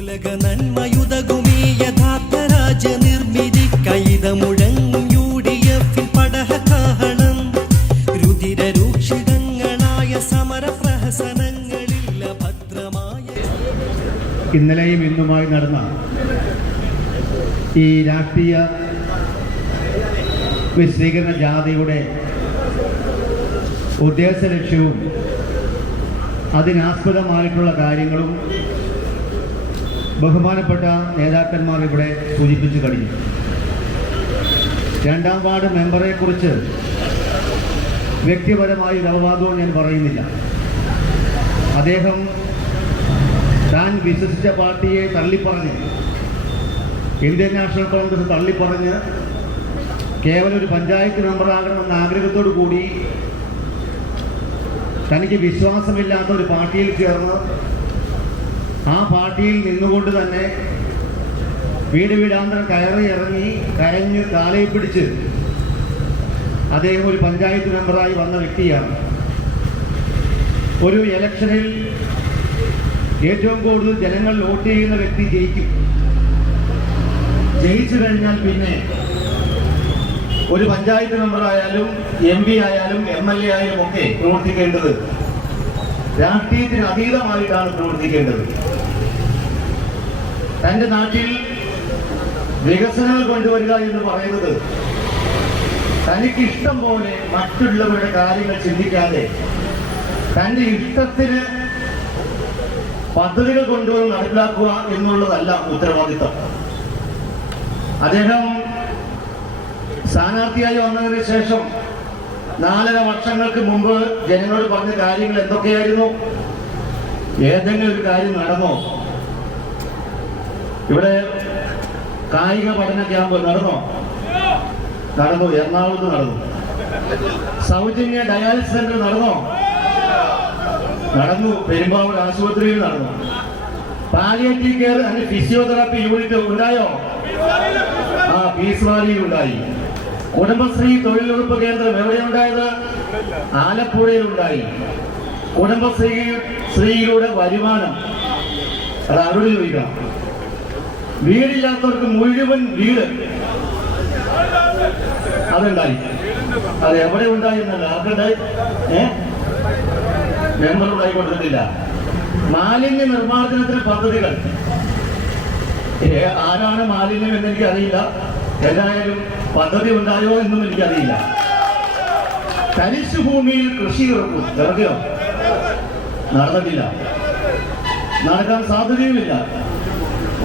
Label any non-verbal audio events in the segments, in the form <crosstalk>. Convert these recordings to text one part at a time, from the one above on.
ഉലക നന്മയുതകുമീ യഥാർത്ഥ രാജ്യനിർമ്മിതി കൈതമുഴങ്ങും U D എഫിൽ പടഹകാഹളം രുതിരരൂക്ഷിതങ്ങളായ സമരപ്രഹസനങ്ങളില്ല ഭദ്രമായ ഇന്നലെയും ഇന്നുമായി നടന്ന ഈ രാഷ്ട്രീയ വിശദീകരണ ജാഥയുടെ ഉദ്ദേശ ലക്ഷ്യവും അതിനാസ്പദമായിട്ടുള്ള കാര്യങ്ങളും ബഹുമാനപ്പെട്ട നേതാക്കന്മാർ ഇവിടെ സൂചിപ്പിച്ചു കഴിഞ്ഞു. രണ്ടാം വാർഡ് മെമ്പറെ കുറിച്ച് വ്യക്തിപരമായി ഒരു അവവാദവും ഞാൻ പറയുന്നില്ല. അദ്ദേഹം താൻ വിശ്വസിച്ച പാർട്ടിയെ തള്ളിപ്പറഞ്ഞ് ഇന്ത്യൻ നാഷണൽ കോൺഗ്രസ് തള്ളിപ്പറഞ്ഞ് കേവലം ഒരു പഞ്ചായത്ത് മെമ്പറാകണമെന്ന ആഗ്രഹത്തോടു കൂടി തനിക്ക് വിശ്വാസമില്ലാത്ത ഒരു പാർട്ടിയിൽ ചേർന്ന് ആ പാർട്ടിയിൽ നിന്നുകൊണ്ട് തന്നെ വീട് വീടാന്തരം കയറി ഇറങ്ങി കരഞ്ഞ് കാലയെ പിടിച്ച് അദ്ദേഹം ഒരു പഞ്ചായത്ത് മെമ്പറായി വന്ന വ്യക്തിയാണ്. ഒരു ഇലക്ഷനിൽ ഏറ്റവും കൂടുതൽ ജനങ്ങൾ വോട്ട് ചെയ്യുന്ന വ്യക്തി ജയിക്കും. ജയിച്ചു കഴിഞ്ഞാൽ പിന്നെ ഒരു പഞ്ചായത്ത് മെമ്പറായാലും എം പി ആയാലും എം എൽ എ ആയാലും ഒക്കെ പ്രവർത്തിക്കേണ്ടത് രാഷ്ട്രീയത്തിന് അതീതമായിട്ടാണ് പ്രവർത്തിക്കേണ്ടത്. തന്റെ നാട്ടിൽ വികസനങ്ങൾ കൊണ്ടുവരിക എന്ന് പറയുന്നത് തനിക്ക് ഇഷ്ടം പോലെ മറ്റുള്ളവരുടെ കാര്യങ്ങൾ ചിന്തിക്കാതെ തന്റെ ഇഷ്ടത്തിന് പദ്ധതികൾ കൊണ്ടുവന്ന് നടപ്പിലാക്കുക എന്നുള്ളതല്ല ഉത്തരവാദിത്തം. അദ്ദേഹം സ്ഥാനാർത്ഥിയായി വന്നതിന് ശേഷം നാലര വർഷങ്ങൾക്ക് മുമ്പ് ജനങ്ങളോട് പറഞ്ഞ കാര്യങ്ങൾ എന്തൊക്കെയായിരുന്നു? ഏതെങ്കിലും ഒരു കാര്യം നടന്നോ? ഇവിടെ കായിക പഠന ക്യാമ്പ് നടന്നോ? നടന്നു. എറണാകുളത്ത് നടന്നു. സൗജന്യ ഡയാലിസിസ് സെന്റർ നടന്നോ? നടന്നു. പെരുമ്പാവൂർ ആശുപത്രിയിൽ നടന്നു. Palliative care and physiotherapy unit ഉണ്ടായോ? ആ ഫീസ് വാലിയിൽ ഉണ്ടായി. കുടുംബശ്രീ തൊഴിലുറപ്പ് കേന്ദ്രം എവിടെയുണ്ടായത്? ആലപ്പുഴയിലുണ്ടായി. കുടുംബശ്രീ സ്ത്രീയുടെ വരുമാനം. അത് ആരോട് ചോദിക്കാം? വീടില്ലാത്തവർക്ക് മുഴുവൻ വീട്. അതുണ്ടായി. അത് എവിടെ ഉണ്ടായി എന്നല്ല. ആർക്കുണ്ടായി ഏ? മെമ്പറുണ്ടായി കൊടുത്തിട്ടില്ല. മാലിന്യ നിർമ്മാർജനത്തിന് പദ്ധതികൾ. ആരാണ് മാലിന്യം എന്ന് എനിക്ക് അറിയില്ല എന്തായാലും പദ്ധതി ഉണ്ടായോ എന്നും എനിക്കറിയില്ല. തരിശു ഭൂമിയിൽ കൃഷി ഇറക്കും വെറുതെയോ നടന്നിട്ടില്ല. നടക്കാൻ സാധ്യതയുമില്ല.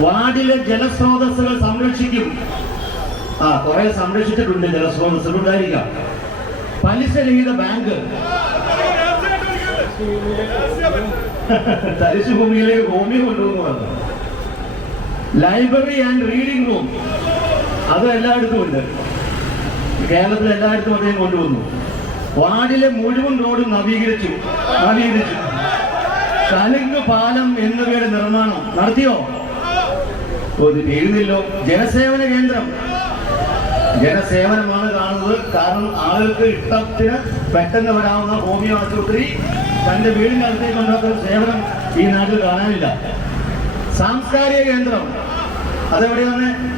വാർഡിലെ ജലസ്രോതസ്സുകൾ സംരക്ഷിക്കും. ആ കുറെ സംരക്ഷിച്ചിട്ടുണ്ട് ജലസ്രോതസ്സുകൾ ഉണ്ടായിരിക്കാം. പലിശരഹിത ബാങ്ക്. <laughs> തരിശു ഭൂമിയിലേക്ക് ഭൂമി കൊണ്ടുവന്നു ലൈബ്രറി ആൻഡ് റീഡിംഗ് റൂം. അത് എല്ലായിടത്തും ഉണ്ട്. കേരളത്തിൽ എല്ലായിടത്തും അദ്ദേഹം കൊണ്ടുവന്നു. വാർഡിലെ മുഴുവൻ റോഡും നവീകരിച്ചു. നവീകരിച്ചു. കലുങ്ക് പാലം എന്നിവയുടെ നിർമ്മാണം നടത്തിയോ? ഒരു എഴുന്നില്ലോ ജനസേവന കേന്ദ്രം. ജനസേവനമാണ് കാണുന്നത്. കാരണം ആളുകൾക്ക് ഇഷ്ടത്തിന് പെട്ടെന്ന് വരാവുന്ന ഹോമിയോ ആശുപത്രി തന്റെ വീടിനകത്തേക്ക് ഉണ്ടാക്കുന്ന സേവനം ഈ നാട്ടിൽ കാണാനില്ല. സാംസ്കാരിക കേന്ദ്രം. അതെവിടെയാണ്?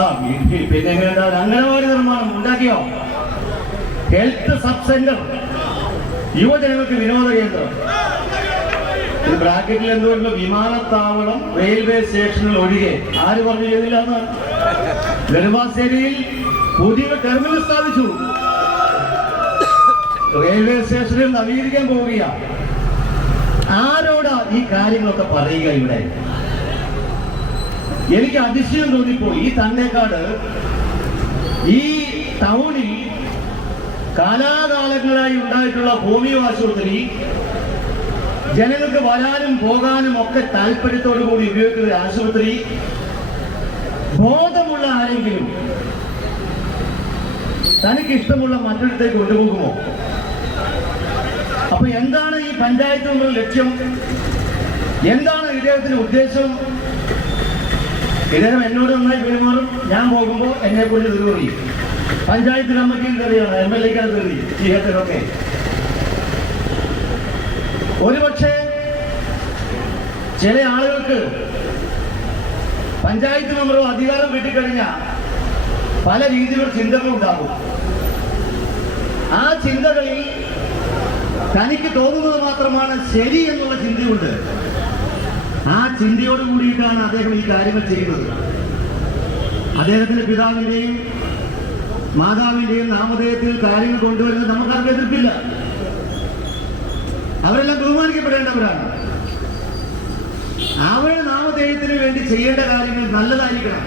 ആ പിന്നെ എങ്ങനെയുണ്ടാ അംഗനവാടി നിർമ്മാണം ഉണ്ടാക്കിയോ? ഹെൽത്ത് സബ് സെന്റർ യുവജനങ്ങൾക്ക് വിനോദ കേന്ദ്രം ഇത് ബ്രാക്കറ്റിൽ എന്തുകൊണ്ട് വിമാനത്താവളം റെയിൽവേ സ്റ്റേഷനിൽ ഒഴികെ. ആര് പറഞ്ഞു ചെയ്തില്ല നെടുമ്പാശ്ശേരിയിൽ പുതിയ ടെർമിനൽ സ്ഥാപിച്ചു. റെയിൽവേ സ്റ്റേഷനിൽ നവീകരിക്കാൻ പോവുകയാണ്. ആരോടാ ഈ കാര്യങ്ങളൊക്കെ പറയുക ഇവിടെ? എനിക്ക് അതിശയം തോന്നിപ്പോയി. ഈ തന്നേക്കാട് ഈ ടൗണിൽ കാലാകാലങ്ങളായി ഉണ്ടായിട്ടുള്ള ഹോമിയോ ജനങ്ങൾക്ക് വരാനും പോകാനും ഒക്കെ താല്പര്യത്തോടു കൂടി ഉപയോഗിക്കുന്ന ആശുപത്രി. ബോധമുള്ള ആരെങ്കിലും തനിക്ക് ഇഷ്ടമുള്ള മറ്റൊരിടത്തേക്ക് കൊണ്ടുപോകുമോ? അപ്പൊ എന്താണ് ഈ പഞ്ചായത്ത് കൊണ്ടുള്ള ലക്ഷ്യം? എന്താണ് ഇദ്ദേഹത്തിന്റെ ഉദ്ദേശം? ഇദ്ദേഹം എന്നോട് നന്നായി പെരുമാറും. ഞാൻ പോകുമ്പോൾ എന്നെ കുറിച്ച് തെറി പഞ്ചായത്ത് കമ്മിറ്റിയിൽ തെറിയാണ് എം എൽ എക്കാൾ കയറി ചീഹത്തിനൊക്കെ ഒരുപക്ഷെ ചില ആളുകൾക്ക് പഞ്ചായത്ത് മെമ്പറോ അധികാരം കിട്ടിക്കഴിഞ്ഞാൽ പല രീതിയിലുള്ള ചിന്തകളുണ്ടാകും ആ ചിന്തകളിൽ തനിക്ക് തോന്നുന്നത് മാത്രമാണ് ശരി എന്നുള്ള ചിന്തയുണ്ട്. ആ ചിന്തയോട് കൂടിയിട്ടാണ് അദ്ദേഹം ഈ കാര്യങ്ങൾ ചെയ്യുന്നത്. അദ്ദേഹത്തിന്റെ പിതാവിന്റെയും മാതാവിന്റെയും നാമധേയത്തിൽ കാര്യങ്ങൾ കൊണ്ടുവരുന്നത് നമുക്ക് എതിർപ്പില്ല. അവരെല്ലാം ബഹുമാനിക്കപ്പെടേണ്ടവരാണ്. അവരുടെ നാമധേയത്തിന് വേണ്ടി ചെയ്യേണ്ട കാര്യങ്ങൾ നല്ലതായിരിക്കണം.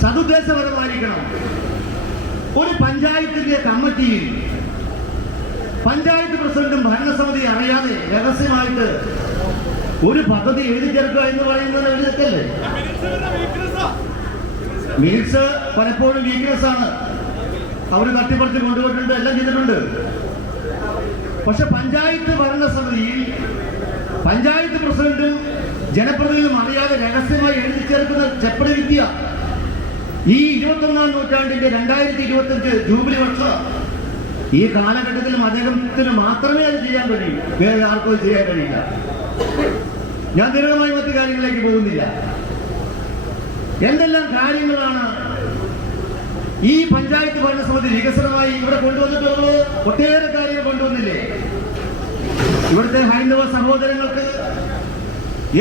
സതുദ്ദേശപരമായിരിക്കണം. ഒരു പഞ്ചായത്തിന്റെ കമ്മിറ്റിയിൽ പഞ്ചായത്ത് പ്രസിഡന്റും ഭരണസമിതി അറിയാതെ രഹസ്യമായിട്ട് ഒരു പദ്ധതി എഴുതി ചേർക്കുക എന്ന് പറയുന്നത് ഒരു തെറ്റല്ലേ മിനിറ്റ്സ് പലപ്പോഴും വീക്ക്നെസ് ആണ്. അവർ തട്ടിപ്പറിച്ച് കൊണ്ടുപോയിട്ടുണ്ട് എല്ലാം ചെയ്തിട്ടുണ്ട്. പക്ഷെ പഞ്ചായത്ത് ഭരണസമിതിയിൽ പഞ്ചായത്ത് പ്രസിഡന്റും ജനപ്രതിനിധിയും അറിയാതെ രഹസ്യമായി എഴുതി ചേർക്കുന്ന ചെപ്പടി വിദ്യ ഈ ഇരുപത്തൊന്നാം നൂറ്റാണ്ടിന്റെ രണ്ടായിരത്തി ഇരുപത്തി അഞ്ച് ജൂബിലി വർഷ. ഈ കാലഘട്ടത്തിലും അദ്ദേഹത്തിന് മാത്രമേ അത് ചെയ്യാൻ കഴിയൂ. വേറെ ആർക്കും ചെയ്യാൻ കഴിയില്ല. ഞാൻ ദീർഘമായി മറ്റു കാര്യങ്ങളിലേക്ക് പോകുന്നില്ല. എന്തെല്ലാം കാര്യങ്ങളാണ് ഈ പഞ്ചായത്ത് ഭരണസമിതി വികസനമായി ഇവിടെ കൊണ്ടുവന്നിട്ടുള്ളത്? ഒട്ടേറെ കാര്യങ്ങൾ കൊണ്ടുവന്നില്ലേ? ഇവിടുത്തെ ഹൈന്ദവ സഹോദരങ്ങൾക്ക്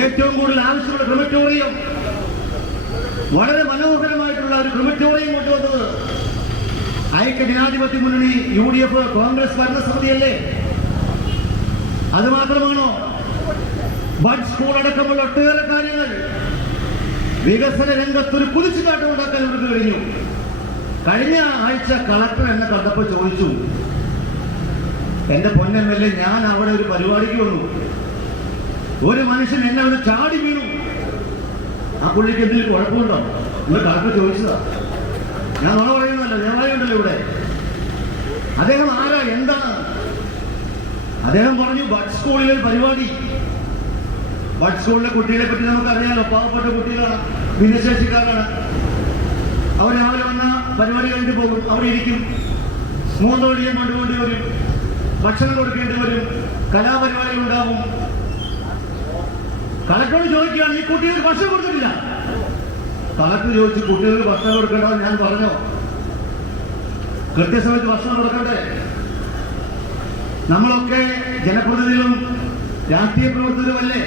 ഏറ്റവും കൂടുതൽ ആവശ്യമുള്ള ക്രിമറ്റോറിയം വളരെ മനോഹരമായിട്ടുള്ള ഒരു ക്രിമറ്റോറിയം കൊണ്ടുവന്നത്. ഐക്യ ജനാധിപത്യ മുന്നണി യു ഡി എഫ് കോൺഗ്രസ് ഭരണസമിതിയല്ലേ? അത് മാത്രമാണോ? ബഡ് സ്കൂൾ അടക്കമുള്ള ഒട്ടേറെ കാര്യങ്ങൾ വികസന രംഗത്ത് ഒരു കുതിച്ചുകാട്ടം ഉണ്ടാക്കാൻ ഇവർക്ക് കഴിഞ്ഞു. കഴിഞ്ഞ ആഴ്ച കളക്ടർ എന്നെ കണ്ടപ്പോൾ ചോദിച്ചു എന്റെ പൊന്നെന്നല്ലേ ഞാൻ അവിടെ ഒരു പരിപാടിക്ക് വന്നു. ഒരു മനുഷ്യൻ എന്നെ അവിടെ ചാടി വീണു. ആ പുള്ളിക്ക് എന്തെങ്കിലും കുഴപ്പമുണ്ടോ? എന്ന് കളക്ടർ ചോദിച്ചതാ. ഞാൻ നുണ പറയുന്നതല്ല ദേവാലയമുണ്ടല്ലോ ഇവിടെ. അദ്ദേഹം ആരാ? എന്താണ്? അദ്ദേഹം പറഞ്ഞു ബഡ് സ്കൂളിലെ പരിപാടി. ബഡ് സ്കൂളിലെ കുട്ടികളെ പറ്റി നമുക്ക് അറിയാലോ പാവപ്പെട്ട കുട്ടികളാണ് ഭിന്നശേഷിക്കാരാണ്. അവർ രാവിലെ വന്ന പരിപാടി കഴിഞ്ഞ് പോകും. അവിടെ ഇരിക്കും. മൂന്നോടിയും കൊണ്ടുപോണ്ടി വരും. ഭക്ഷണം കൊടുക്കേണ്ടി വരും. കലാപരിപാടികൾ ഉണ്ടാവും. കളക്ടറോട് ചോദിക്കുകയാണ് ഈ കുട്ടികൾക്ക് ഭക്ഷണം കൊടുത്തിട്ടില്ല? കളക്ടർ ചോദിച്ചു കുട്ടികൾക്ക് ഭക്ഷണം കൊടുക്കേണ്ടത് ഞാൻ പറഞ്ഞോ കൃത്യസമയത്ത് ഭക്ഷണം കൊടുക്കണ്ടേ? നമ്മളൊക്കെ ജനപ്രതിനിധികളും രാഷ്ട്രീയ പ്രവർത്തകരുമല്ലേ?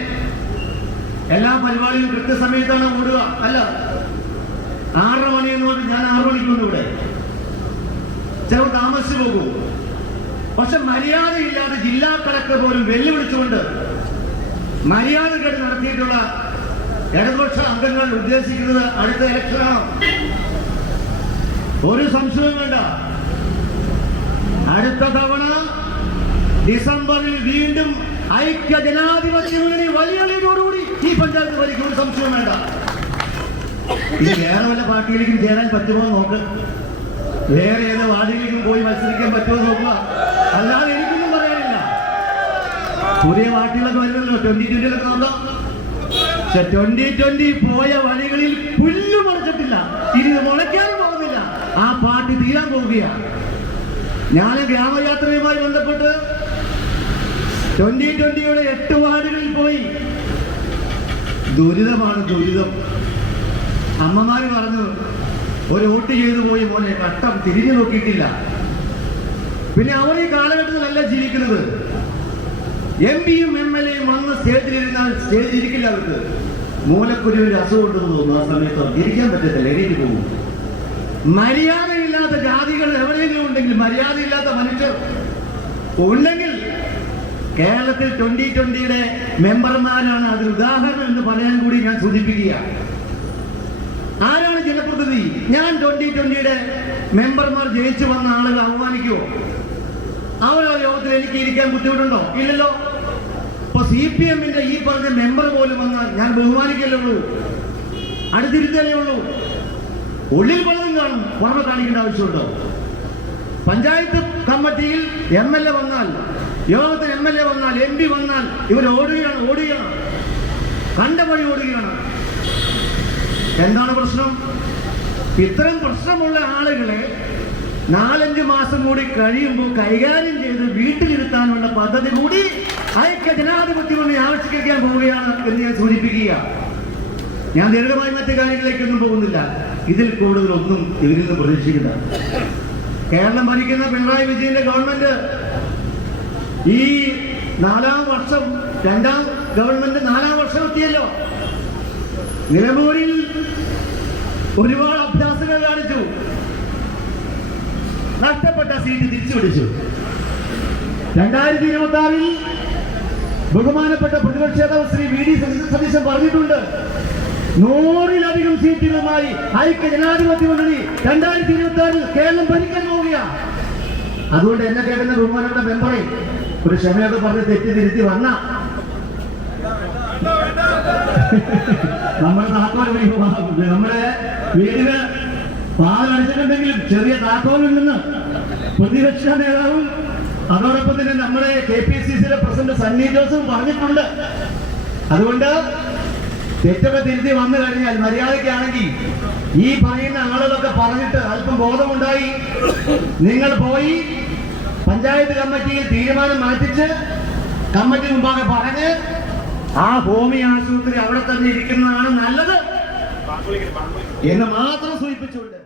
എല്ലാ പരിപാടിയും കൃത്യസമയത്താണ് ഓടുക. അല്ല ആറര മണി എന്ന് പറഞ്ഞ് ഞാൻ ആറു മണിക്ക് വന്നു ഇവിടെ. ചിലർ താമസിച്ചു പോകും. പക്ഷെ മര്യാദയില്ലാതെ ജില്ലാ കളക്ടർ പോലും വെല്ലുവിളിച്ചുകൊണ്ട് മര്യാദകൾ നടത്തിയിട്ടുള്ള ഇടതുപക്ഷ അംഗങ്ങൾ ഉദ്ദേശിക്കുന്നത് അടുത്ത ഇലക്ഷനാണ് ഒരു സംശയവും വേണ്ട. അടുത്ത തവണ ഡിസംബറിൽ വീണ്ടും ഐക്യ ജനാധിപത്യ മുന്നണി വലിയ ഭരിക്കും ഒരു വേണ്ട. ഇത് വേറെ വല്ല പാർട്ടിയിലേക്കും ചേരാൻ പറ്റുമോ നോക്ക്. വേറെ ഏത് വാർഡിലേക്കും പോയി മത്സരിക്കാൻ പറ്റുമോ നോക്കുക. അല്ലാതെ എനിക്കൊന്നും പറയാനില്ല. പുതിയ പാർട്ടികളൊക്കെ വരുന്നല്ലോ ട്വന്റി ട്വന്റിയിലൊക്കെ നോക്കാം പക്ഷെ ട്വന്റി ട്വന്റി പോയ വഴികളിൽ പുല്ല് മുളച്ചിട്ടില്ല. ഇനി മുളയ്ക്കാനും പോകുന്നില്ല. ആ പാർട്ടി തീരാൻ പോവുകയാണ് ഞാൻ ഗ്രാമയാത്രയുമായി ബന്ധപ്പെട്ട് ട്വന്റി ട്വന്റിയുടെ എട്ട് വാർഡുകളിൽ പോയി ദുരിതമാണ് ദുരിതം. അമ്മമാര് പറഞ്ഞു ഒരു വോട്ട് ചെയ്തു പോയി മോനെ കട്ടം തിരിഞ്ഞു നോക്കിയിട്ടില്ല. പിന്നെ അവർ ഈ കാലഘട്ടത്തിലല്ല ജീവിക്കുന്നത്. എം പിയും എം എൽ എയും വന്ന് സ്റ്റേജിലിരുന്നാൽ സ്റ്റേജിൽ ഇരിക്കില്ല അവർക്ക്. മൂലക്കുരുവിന്റെ അസുഖം ഉണ്ടെന്ന് തോന്നുന്നു. ആ സമയത്ത് ഇരിക്കാൻ പറ്റത്തില്ല എണീറ്റ് പോകും. മര്യാദയില്ലാത്ത ജാതികൾ എവിടെയെങ്കിലും ഉണ്ടെങ്കിൽ മര്യാദയില്ലാത്ത മനുഷ്യർ ഉണ്ടെങ്കിൽ കേരളത്തിൽ ട്വന്റി ട്വന്റിയുടെ മെമ്പർമാരാണ് അതിന് ഉദാഹരണം എന്ന് പറയാൻ കൂടി ഞാൻ സൂചിപ്പിക്കുക. ആരാണ് ജനപ്രതിനിധി? ഞാൻ ട്വന്റി ട്വന്റിയുടെ മെമ്പർമാർ ജയിച്ചു വന്ന ആളുകൾ അവമാനിക്കുമോ അവരോ യോഗത്തിൽ എനിക്ക് ഇരിക്കാൻ ബുദ്ധിമുട്ടുണ്ടോ? ഇല്ലല്ലോ. ഇപ്പൊ സി പി എമ്മിന്റെ ഈ പറഞ്ഞ മെമ്പർ പോലും വന്നാൽ ഞാൻ ബഹുമാനിക്കല്ലേ ഉള്ളൂ. അടുത്തിരുത്തലേ ഉള്ളൂ. ഉള്ളിൽ പലതും കാണും. പുറമെ കാണിക്കേണ്ട ആവശ്യമുണ്ടോ? പഞ്ചായത്ത് കമ്മിറ്റിയിൽ എം എൽ എ വന്നാൽ യോഗത്തിന് എം എൽ എ വന്നാൽ എം പി വന്നാൽ ഇവർ ഓടുകയാണ് ഓടുകയാണ്. കണ്ട വഴി ഓടുകയാണ്. എന്താണ് പ്രശ്നം? ഇത്തരം പ്രശ്നമുള്ള ആളുകളെ നാലഞ്ച് മാസം കൂടി കഴിയുമ്പോൾ കൈകാര്യം ചെയ്ത് വീട്ടിലിരുത്താനുള്ള പദ്ധതി കൂടി ഐക്യ ജനാധിപത്യം കൊണ്ട് ആവിഷ്കരിക്കാൻ പോവുകയാണ് എന്ന് ഞാൻ സൂചിപ്പിക്കുക. ഞാൻ ദീർഘമായി മറ്റു കാര്യങ്ങളിലേക്കൊന്നും പോകുന്നില്ല. ഇതിൽ കൂടുതൽ ഒന്നും ഇവരിൽ നിന്ന് പ്രതീക്ഷിക്കില്ല കേരളം ഭരിക്കുന്ന പിണറായി വിജയന്റെ ഗവൺമെന്റ് ഈ നാലാം വർഷം രണ്ടാം ഗവൺമെന്റ് നാലാം വർഷം എത്തിയല്ലോ. നിലമ്പൂരിൽ ഒരുപാട് അഭ്യാസങ്ങൾ കാണിച്ചു. നഷ്ടപ്പെട്ട സീറ്റ് തിരിച്ചു പിടിച്ചു രണ്ടായിരത്തി ഇരുപത്തി ആറിൽ ബഹുമാനപ്പെട്ട പ്രതിപക്ഷ നേതാവ് ശ്രീ വി ഡി സതീശൻ പറഞ്ഞിട്ടുണ്ട് നൂറിലധികം സീറ്റുകളുമായി ഐക്യ ജനാധിപത്യ മുന്നണി രണ്ടായിരത്തി ഇരുപത്തി ആറിൽ കേരളം ഭരിക്കാൻ പോവുകയാണ്. അതുകൊണ്ട് എന്നെ കേൾക്കുന്ന ബഹുമാനപ്പെട്ട മെമ്പറെ ഒരു ക്ഷമയൊക്കെ പറഞ്ഞ് തെറ്റി തിരുത്തി വന്ന. നമ്മുടെ താക്കോൽ നമ്മുടെ വീടിന് പാലടിച്ചിട്ടുണ്ടെങ്കിലും ചെറിയ നിന്ന് പ്രതിപക്ഷ നേതാവും അതോടൊപ്പം തന്നെ നമ്മുടെ കെ പി സി സിയിലെ പ്രസിഡന്റ് സണ്ണി ജോസും പറഞ്ഞിട്ടുണ്ട്. അതുകൊണ്ട് തെറ്റൊക്കെ തിരുത്തി വന്നു കഴിഞ്ഞാൽ മര്യാദയ്ക്കാണെങ്കിൽ ഈ പറയുന്ന ആളുകളൊക്കെ പറഞ്ഞിട്ട് അല്പം ബോധമുണ്ടായി. നിങ്ങൾ പോയി പഞ്ചായത്ത് കമ്മിറ്റിയിൽ തീരുമാനം മാറ്റിച്ച് കമ്മിറ്റി മുമ്പാകെ പറഞ്ഞ് ആ ഭൂമി ആശുപത്രി അവിടെ തന്നെ ഇരിക്കുന്നതാണ് നല്ലത് എന്ന് മാത്രം സൂചിപ്പിച്ചുകൊണ്ട്